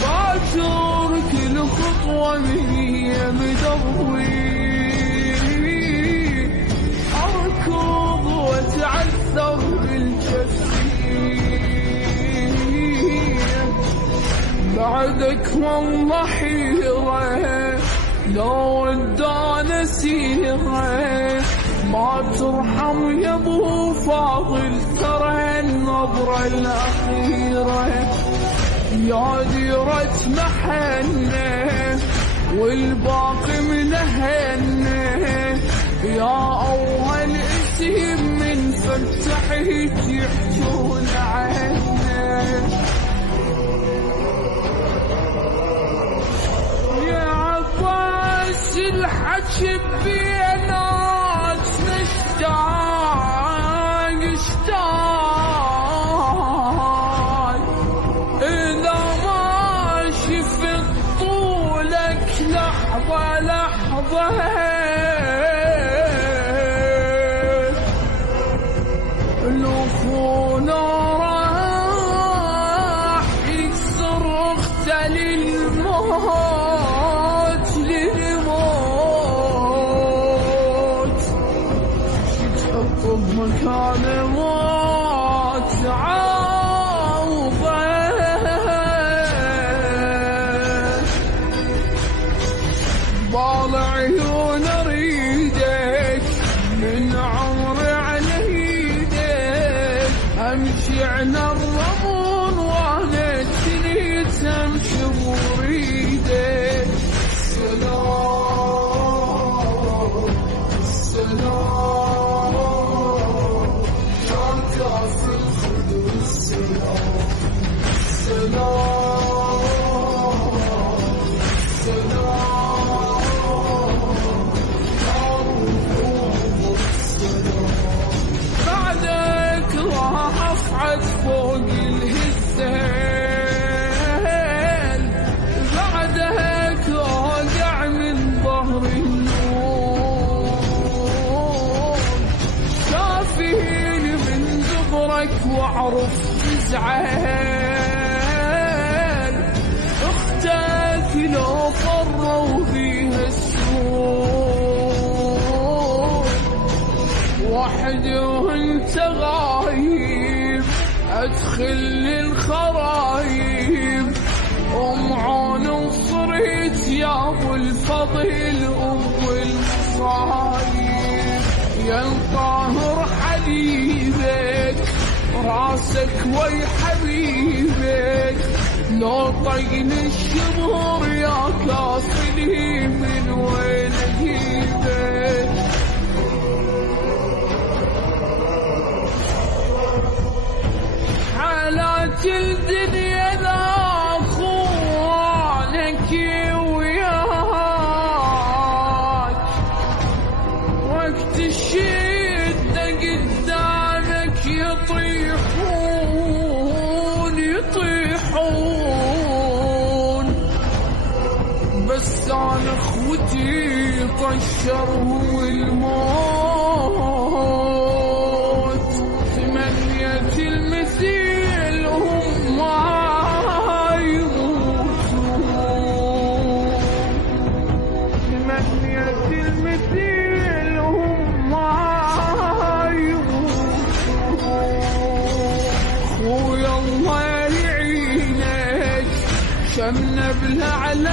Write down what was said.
باكر كل خطوة مني مدوي أركض وأتعثر بالجسيم بعدك والله حيرة لو ودانا سيرة ما ترحم يا ابو فاضل ترى النظرة الأخيرة يا ديرة محنة والباقي ملهنة يا أول اسم من فتحت يحجون عنه يا عباس الحكي بينات مشتاق اشتاق إذا ما شفت طولك لحظة لحظة الأخونا راح يكسر أخته للموت للموت يتحط بمكان موت عوضه بال عيون اريدك من عمري على ايدك امشي على الرمون وانا تريد امشي بريدك سلام سلام يا كافي الخدود سلام سلام سلام بعدك راح اصعد فوق الهسال بعدك اوقع من ظهر النور شافيني من دبرك واعرف تزعل اختك لو فروا فيها السوق وحدي وانت غايب ادخل الخرايب ام عون وصريت يا ابو الفضل ام المصايب يا الطاهر حبيبك راسك وي حبيبك لو طين الشمر يا كافلي من وين اجيبك حالات الدنيا لا اخوانك وياك وقت الشدة قدامك يطيحون يطيحون بس انا اخوتي طشرهم الموت تمنيت المثيل هم ما يموتون تمنيت المثيل هم ما يموتون خويا الله يعينك شمنا بلا على